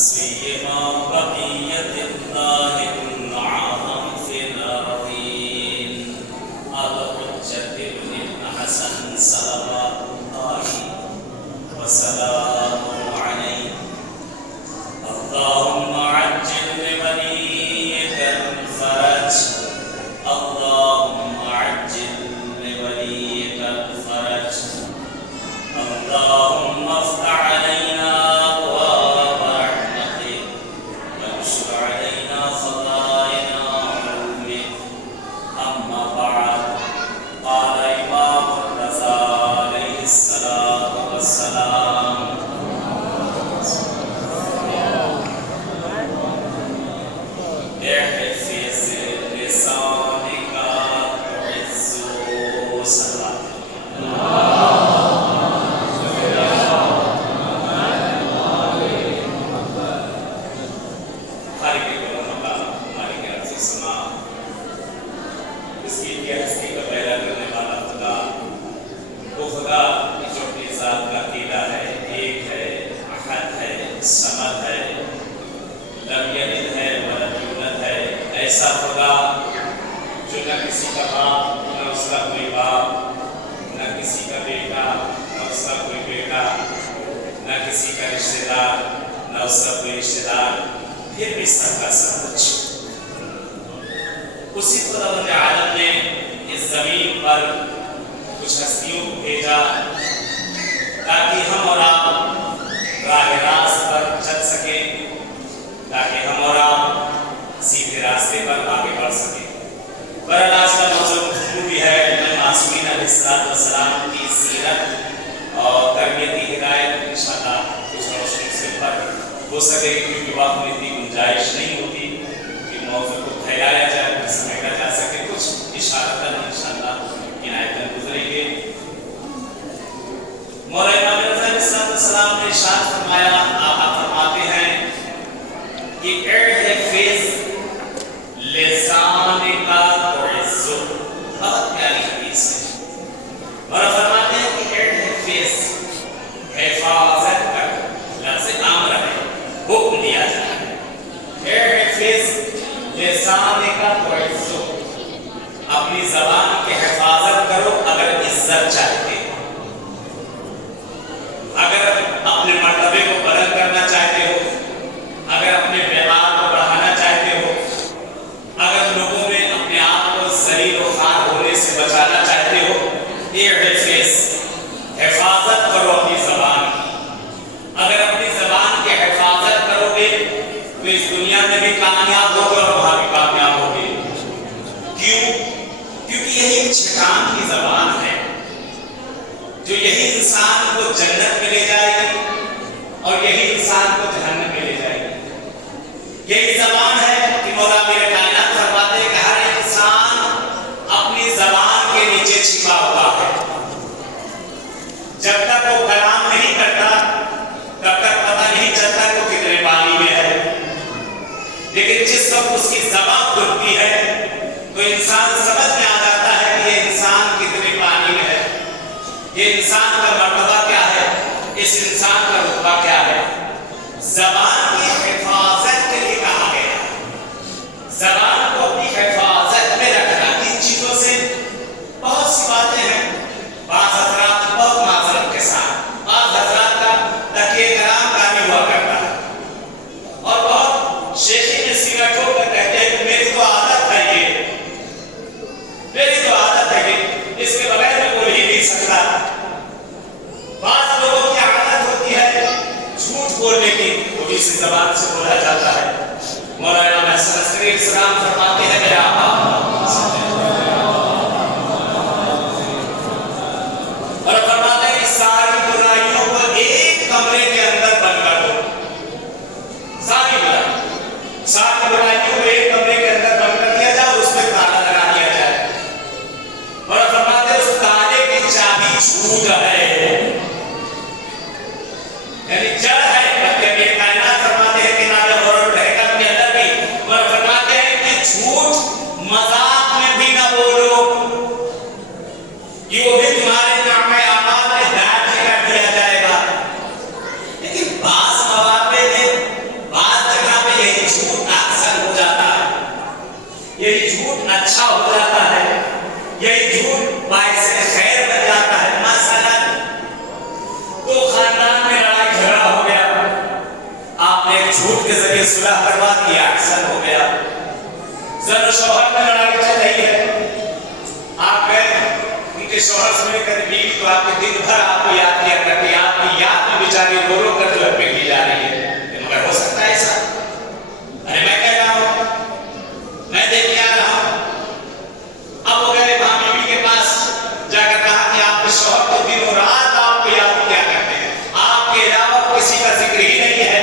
سيما بقية الله الأعظم في الأرضين الحجة بن الحسن صلوات الله وسلامه عليه. اللهم عجل لوليك الفرج، اللهم عجل لوليك الفرج، اللهم افتح علينا أبواب رحمتك وانشر علينا خزائن علومك. أما بعد، قال إمام الرضا عليه الصلاة والسلام: احفظ لسانك تعز صلاتك. ایسا خدا جو نہ کسی کا باپ نہ اس کا کوئی باپ، نہ کسی کا بیٹا نہ اس کا کوئی بیٹا، نہ کسی کا رشتہ دار نہ اس کا کوئی رشتہ دار، پھر بھی سب کا سب کچھ اسی خدا بند عالم نے اس زمین پر کچھ ہستیوں کو بھیجا تاکہ ہم اور آپ راہ راست پر چل سکیں، تاکہ ہم اور آپ سیدھے راستے پر آگے بڑھ سکیں۔ برحال آج کا موضوع گفتگو بھی ہے معصومین علیہ السلام کی سیرت اور تربیتی ہدایت۔ انشاءاللہ کچھ روشنی سے پر ہو سکے گی، کیونکہ وقت میں اتنی گنجائش نہیں ہوتی کہ موضوع کو پھیلایا جائے، سمیٹا جا سکے۔ کچھ اشارتاً انشاءاللہ عنایتاً گزریں گے۔ مولا امام رضا علیہ السلام نے ارشاد فرمایا، آپ فرماتے ہیں کہ احفظ لسان کا تعز، بہت پیاری حدیث ہے۔ اور فرماتے ہیں کہ احفظ، حفاظت کر، لفظ امر ہے، حکم دیا جائے۔ احفظ لسان کا تعز، اپنی زبان کی حفاظت کرو اگر عزت چاہتے ہو، اگر اپنے مرتبے کو بلند کرنا چاہتے ہو، اگر اپنے وقار کو بڑھانا چاہتے ہو، اگر لوگوں میں اپنے آپ کو ذلیل و خوار ہونے سے بچانا چاہتے ہو، احفظ، حفاظت کرو اپنی زبان کی۔ اگر اپنی زبان کی حفاظت کرو گے تو اس دنیا میں بھی کامیاب ہوگے اور وہاں بھی کامیاب ہوگے۔ کیوں؟ کیونکہ یہی ایک چھٹان کی زبان ہے جو یہی انسان کو جنت میں لے جائے گی اور یہی انسان کو جہنم میں لے جائے گی۔ یہی زبان ہے کہ مولا میرے کائنات فرماتے ہیں کہ ہر انسان اپنی زبان کے نیچے چھپا ہوا ہے۔ جب تک وہ کلام نہیں کرتا تب تک پتہ نہیں چلتا کہ وہ کتنے پانی میں ہے، لیکن جس وقت اس کی زبان کھلتی ہے تو انسان سمجھ میں آ جاتا ہے کہ یہ انسان کتنے پانی میں ہے، یہ انسان کا مرتبہ کیا ہے، اس انسان کا رتبہ کیا ہے۔ زبان کی حفاظت کے لیے کہا گیا، زبان کو اپنی حفاظت میں رکھنا۔ ان چیزوں سے بہت سی باتیں ہیں، بعض حضرات بہت معذرت کے ساتھ، بعض حضرات کا تکیہ کرام کا بھی ہوا کرتا ہے اور بہت شیخی میں سینہ ٹھوک کر کہتے ہیں کہ میری تو عادت ہے یہ، میری تو عادت ہے کہ اس کے بغیر میں بول ہی نہیں سکتا۔ بعض لوگوں کی عادت ہوتی ہے جھوٹ بولنے کی، وہ بھی اسی زبان سے بولا جاتا ہے۔ مولا امام حسن عسکری علیہ السلام فرماتے ہیں میرے آقا اور فرماتے ہیں کہ ساری برائیوں کو ایک کمرے کے اندر بند کر دو، ساری برائیوں کو ایک کمرے کے اندر بند کر دیا جائے اور اس پہ تالا لگا دیا جائے۔ اور فرماتے ہیں اس تالے کی چابی جھوٹ ہے، یعنی جڑ ہے۔ بلکہ میرے کائنات فرماتے ہیں کہ نالے اور ڈھیکا کے اندر بھی، اور فرماتے ہیں کہ جھوٹ مزاق اچھا ہو جاتا ہے، یہی جھوٹ باعث خیر بن جاتا ہے۔ مثلا تو خاندان میں لڑائی جھگڑا ہو گیا، آپ نے ایک جھوٹ کے ذریعے صلح کروا دیا، اکثر ہو گیا۔ زن و شوہر میں لڑائی چل رہی ہے، آپ گئے ان کے شوہر سے مل کر بیوی تو آپ کے دن بھر آپ کو یاد کیا کرتی، آپ کی یاد میں بیچاری رو رو کر جو ہے پگھلی جا رہی ہے، مگر ہو سکتا ہے ایسا؟ ارے میں کہہ رہا ہوں، میں دیکھ کے آ رہا ہوں۔ اب وہ گئے وہاں بیوی کے پاس، جا کر کہا کہ آپ کے شوہر کو دن و رات آپ کو یاد کیا کرتے ہیں، آپ کے علاوہ کسی کا ذکر ہی نہیں ہے۔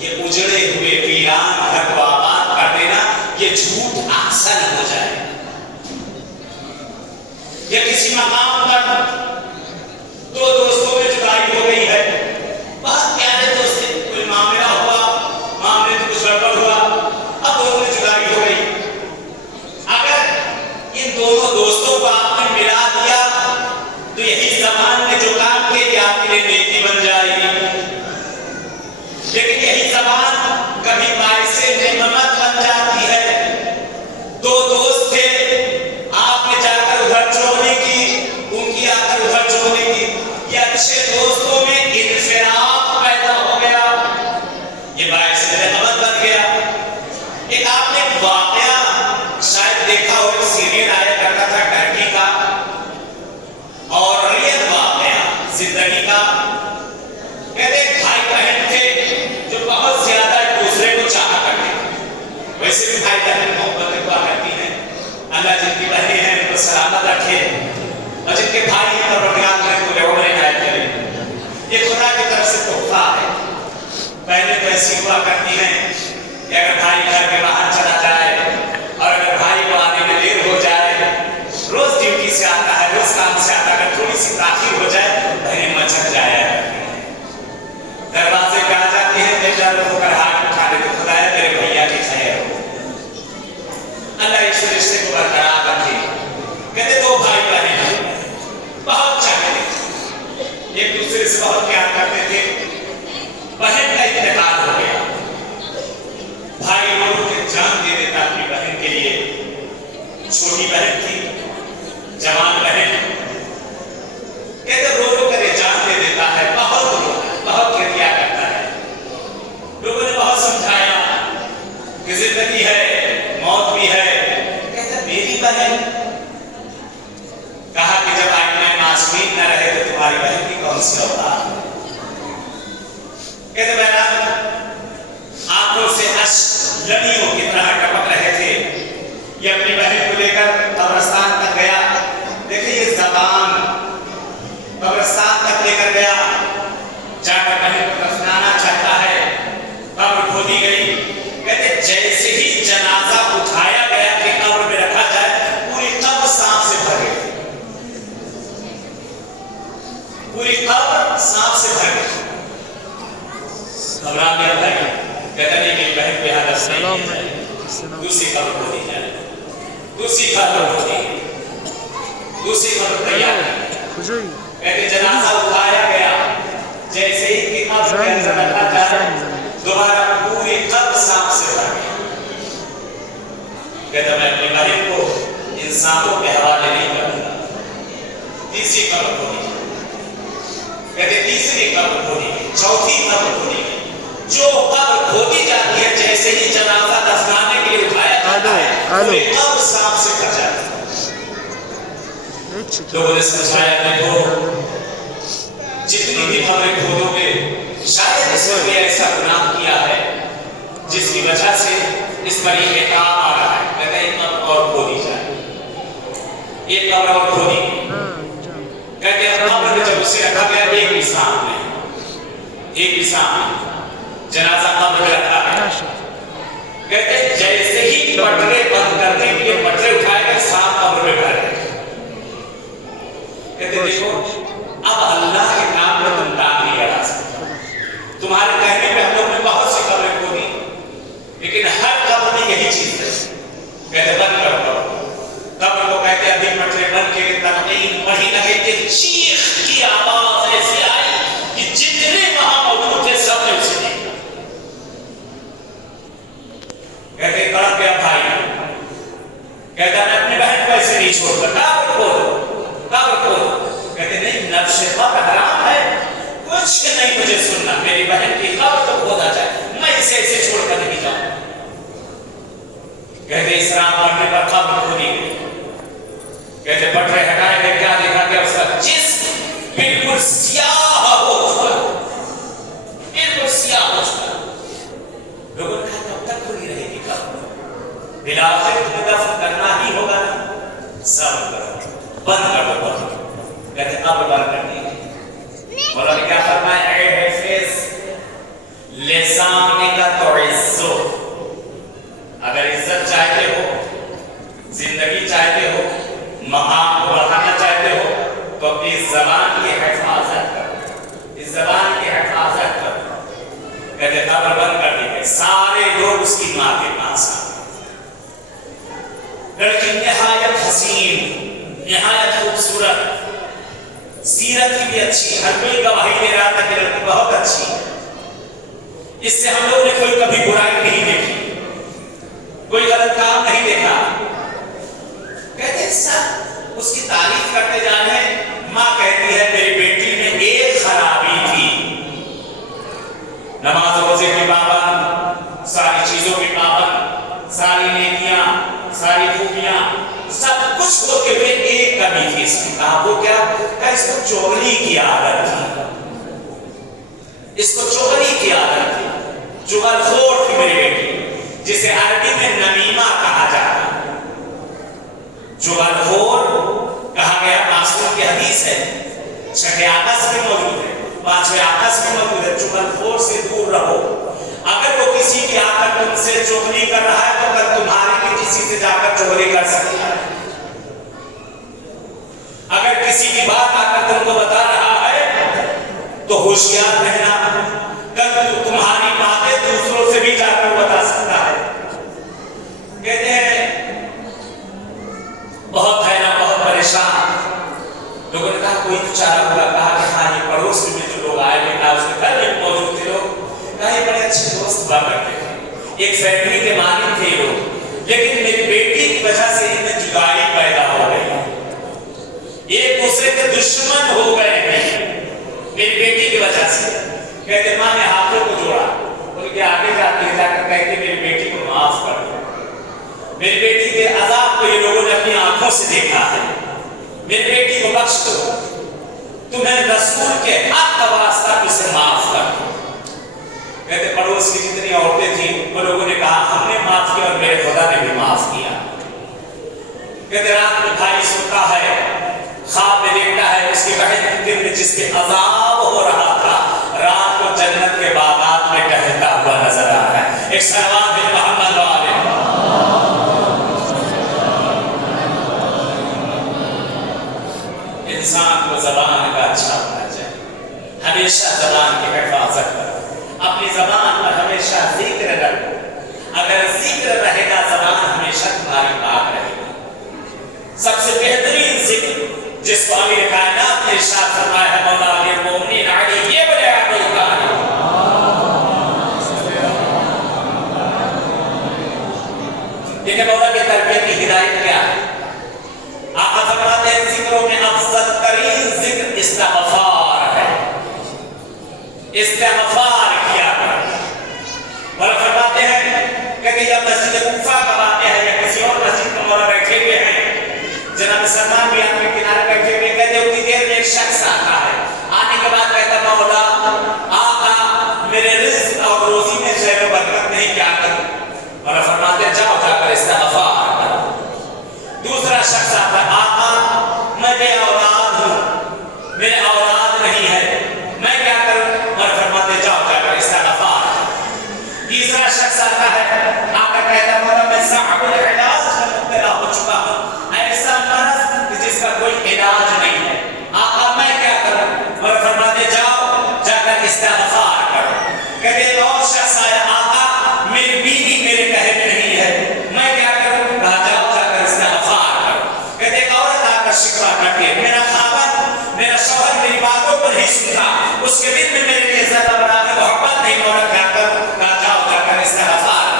یہ اجڑے ہوئے ویران گھر کو آباد کر دینا، یہ جھوٹ احسن ہو جائے۔ یا کسی مقام پر دو دوستوں میں جدائی ہو گئی ہے، بہت پیارے دوست تھے، کوئی معاملہ ہوا، معاملے میں کچھ گڑبڑ ہوا، اب دونوں میں جدائی ہو گئی۔ اگر ان دونوں دوستوں کو آپ نے ملا دیا تو یہی زبان نے جو کام کے لیے آپ کے لیے نیکی بن جائے گی، لیکن یہی زبان کبھی باعث نعمت بن جاتی ہے۔ دو دوست تھے، آپ نے جا کر ادھر چوری کی، ان کی آ کر ادھر چوری کی، یہ اچھے دوستوں میں انفراط پیدا ہو گیا، یہ باعث نعمت بن گیا۔ ایک آپ نے واقعہ شاید دیکھا ہو، ایک سیریل آیا کرتا تھا ٹرکی کا، اور ریئل واقعہ زندگی کا۔ کہتے ہیں بھائی بہن تھے جو بہت زیادہ ایک دوسرے کو چاہا کرتے تھے، ویسے بھی بھائی بہن محبت ہوا کرتی ہیں، اللہ جن کی بہنیں ہیں ان کو سلامت رکھے، اور جن کے بھائی ہیں پروردگار ان کو عمر عنایت کرے۔ یہ خدا کی طرف سے تحفہ ہے۔ پہلے تو ایسی ہوا کرتی ہیں کہ اگر بھائی گھر کے باہر چلا جائے اور اگر بھائی کو آنے میں دیر ہو جائے، روز ڈیوٹی سے آتا ہے، روز کام سے آتا ہے، اگر تھوڑی سی تاخیر ہو جائے بہنیں مچک جایا کرتی ہیں، دروازے پہ آ جاتی ہیں، بے ڈر ہو کر ہاتھ اٹھا لیتے، خدایا میرے بھیا کی خیر ہو، اللہ اس رشتے کو برقرار رکھے۔ کہتے دو بھائی بہن بہت چاہتے تھے، ایک دوسرے سے بہت پیار کرتے تھے، بہن کا انتقال ہو گیا، بھائی رو رو کے جان دے دیتا اپنی بہن کے لیے، چھوٹی بہن تھی، جوان بہن، کہتے رو رو کر جان دے دیتا ہے، بہت گریا کرتا ہے۔ لوگوں نے بہت سمجھایا کہ زندگی ہے، موت بھی ہے، کہتے میری بہن، کہا کہ جب آئینے معصومین نہ رہے تو تمہاری بہن کی کون سی اوقات ہے؟ کہتے بہرحال آنکھوں سے اشک لڑیوں کی طرح ٹپک رہے تھے۔ یہ اپنی بہن کو لے کر قبرستان تک گیا، دیکھیں یہ زبان، قبرستان تک لے کر گیا، جا کر بہن کو دفنانا چاہتا ہے، قبر کھودی گئی، کہتے جیسے ہی جنازہ اٹھایا گیا کہ قبر میں رکھا جائے، پوری قبر سانپ سے بھر گئی، پوری قبر سانپ سے بھر گئی۔ گھبرا گیا بھائی، کہتا نہیں میری بہن پہ حدث نہیں ہے، دوسری قبر کھودی جائے، دوسری قبر کھودی، دوسری قبر تیار ہے، کہتے جنازہ اٹھایا گیا، جیسے ہی کی قبر کے اندر رکھا جائے دوبارہ پوری قبر سانپ سے بھر گئی۔ کہتا میں اپنی بہن کو انسانوں کے حوالے نہیں کروں گا، تیسری قبر کھودی جائے، کہتے تیسری قبر کھودی گئی، چوتھی قبر کھودی گئی، جو قبر کھودی جاتی ہے جیسے ہی جنازہ دفنانے کے لیے اٹھایا جاتا ہے پوری قبر سانپ سے بھر جاتی ہے۔ لوگوں نے سمجھایا دیکھو جتنی بھی قبریں کھودو گے شاید اس نے ایسا گناہ کیا ہے جس کی وجہ سے اس پر یہ عقاب آ رہا ہے، کہتے ہیں ایک قبر اور کھودی جائے، ایک قبر اور کھودی گئی، کہتے ہیں قبر میں جب اسے رکھا گیا ایک بھی سانپ نہیں، ایک بھی سانپ نہیں، جنازہ قبر میں رکھا گیا، کہتے ہیں جیسے ہی پٹرے بند کرنے کے لیے پٹرے اٹھائے گئے سانپ قبر میں بھر گئے۔ کہتے دیکھو اب اللہ کے نام میں تم دان نہیں لگا سکتے، تمہارے کہنے پہ ہم لوگ نے بہت سی قبریں کھودی، لیکن ہر قبر میں یہی چیز ہے، کہتے بند کرو قبر کو، کہتے ابھی پٹرے بند کے تنقید پڑھی لگے کہ چیخ کی آواز ایسی آئی کہ جتنے وہاں موجود تھے سب نے اسے دیکھا، کہتے تڑپ گیا بھائی، کہتا میں اپنی بہن کو ایسے نہیں چھوڑتا، قبر کھود، کہتے نہیں نفس قبر حرام ہے، کچھ نہیں مجھے سننا، میری بہن کی قبر تو کھودا جائے، میں اسے ایسے چھوڑ کر نہیں جاؤں۔ کہتے اسلام پڑھنے پر قبر کھودی گئی، کہتے پٹھے ہٹائے گئے، کیا دیکھا گیا اس کا جسم بالکل سیاہ ہو چکا، بالکل سیاہ ہو چکا۔ لوگوں نے کہا کب تک کھلی رہے گی قبر؟ بلاخر تمہیں دفن کرنا ہی ہوگا نا، سب کرو، بند کر دو قبر۔ کہتے قبر بند کر دی گئی۔ مولا نے کیا فرمایا؟ اے حافظ لسانک تعزو، اگر عزت چاہتے ہو، زندگی چاہتے ہو، مقام کو بڑھانا چاہتے ہو، تو اپنی زبان کی حفاظت کرو، اس زبان کی حفاظت کرو۔ کہتے قبر بند کر دی گئی، سارے لوگ اس کی ماں کے پاس آئے۔ لڑکی نہایت حسین، نہایت خوبصورت، سیرت کی بھی اچھی، ہر کوئی گواہی دے رہا تھا کہ لڑکی بہت اچھی ہے، اس سے ہم لوگوں نے کوئی کبھی برائی نہیں دیکھی، کوئی غلط کام نہیں دیکھا۔ کہتے ہیں سب اس کی تعریف کرتے جانے، ماں کہتی ہے میری بیٹی میں ایک خرابی تھی، نماز روزے کی پابند، ساری چیزوں کی پابند، ساری نیکیاں، ساری خوبیاں، سب کچھ ہو کے ہوئے ایک کمی تھی اس میں۔ کہا وہ کیا؟ کہا اس کو چغلی کی عادت تھی، اس کو چغلی کی عادت تھی، چغل خور تھی میری بیٹی، جسے عربی میں نمیمہ کہا جاتا۔ چغل خور کہا گیا، معصوم کی حدیث ہے، چھٹے آقس میں موجود ہے، پانچویں آقس میں موجود ہے، چغل خور سے دور رہو۔ اگر وہ کسی کی آ کر تم سے چغلی کر رہا ہے تو اگر تمہاری بھی کسی سے جا کر چغلی کر سکتا ہے، اگر کسی کی بات آ کر تم کو بتا رہا ہے تو ہوشیار رہنا، کل تمہاری باتیں دوسروں سے بھی جا کر بتا سکتا ہے۔ کہتے ہیں بہت حیران، بہت پریشان، لوگوں نے کہا کوئی تو چارہ ہوگا۔ کہا کہ ہاں یہ پڑوس میں جو لوگ آئے ہوئے تھا، اس کے گھر میں موجود تھے لوگ، کہا یہ بڑے اچھے دوست ہوا کرتے تھے، ایک فیملی کے مالک تھے لوگ، لیکن میری بیٹی کی وجہ سے ان میں جدائی پیدا ہو گئی، ایک دوسرے کے دشمن ہو گئے ہیں میری بیٹی کی وجہ سے۔ کہتے ماں نے ہاتھوں کو جوڑا، ان کے آگے جاتے جا کر کہتے میری بیٹی کو معاف کر دو، میری بیٹی کے عذاب کو یہ لوگوں نے اپنی آنکھوں سے دیکھا ہے، میری بیٹی کو بخش دو، تمہیں رسول کے حق کا واسطہ اسے معاف کر دو۔ کہتے پڑوس کی جتنی عورتیں تھیں وہ لوگوں نے کہا ہم نے معاف کیا اور میرے خدا نے بھی معاف کیا۔ کہتے رات میں بھائی سنتا ہے، خواب میں دیکھتا ہے اس کی بہن دن میں جس کے عذاب ہو رہا تھا، رات کو جنت کے باغات میں ٹہلتا ہوا نظر آ رہا ہے۔ ایک صلوات بن محمد والے انسان کو زبان کا اچھا ہونا چاہیے، ہمیشہ زبان کی حفاظت کرو، اپنی زبان پر ہمیشہ ذکر رکھو، اگر ذکر رہے گا زبان ہمیشہ تمہاری پاک رہے گی۔ سب سے بہترین ذکر جس کو امیر کائنات نے ارشاد فرمایا ہے، مولا امیر المومنین علی یہ بڑے ابی طالب، دیکھیں مولا کی تربیت کی ہدایت کیا ہے۔ آقا فرماتے ہیں ذکروں میں افضل ترین ذکر استغفار ہے، استغفار کیا کریں۔ مولا فرماتے ہیں کہ یا مسجد کوفہ کا واقعہ ہے یا کسی اور مسجد میں مولا بیٹھے ہوئے ہیں، جناب سلمان بھی آپ کے کنارے بیٹھے ہوئے، کہتے اتنی دیر میں ایک شخص آتا ہے، آنے کے بعد کہتا مولا آقا میرے رزق اور روزی میں خیر و برکت نہیں، کیا کروں؟ مولا فرماتے ہیں جاؤ جا کر استغفار کرو۔ دوسرا شخص آتا ہے، آقا میں بے اولاد ہوں، میرے اولاد نہیں ہے، میں کیا کروں؟ مولا فرماتے ہیں جاؤ جا کر استغفار کرو۔ تیسرا شخص آتا ہے، آقا کہتا ہے مولا میں صعب العلاج میں مبتلا ہو چکا ہوں، ایسا مرض جس کا کوئی علاج نہیں ہے، آقا میں کیا کروں؟ مولا فرماتے ہیں جاؤ جا کر استغفار کرو۔ کہتے ہیں اور شخص آیا، آقا میری بیوی میرے کہے میں نہیں ہے، میں کیا کروں؟ کہا جاؤ جا کر استغفار کرو۔ کہتے ایک عورت آ کر شکوہ کرتی ہے، میرا خاوند میرا شوہر میری باتوں کو نہیں سنتا، اس کے دل میں میرے لیے زیادہ بڑا محبت نہیں، مولا کیا کروں؟ کہا جاؤ جا کر استغفار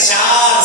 4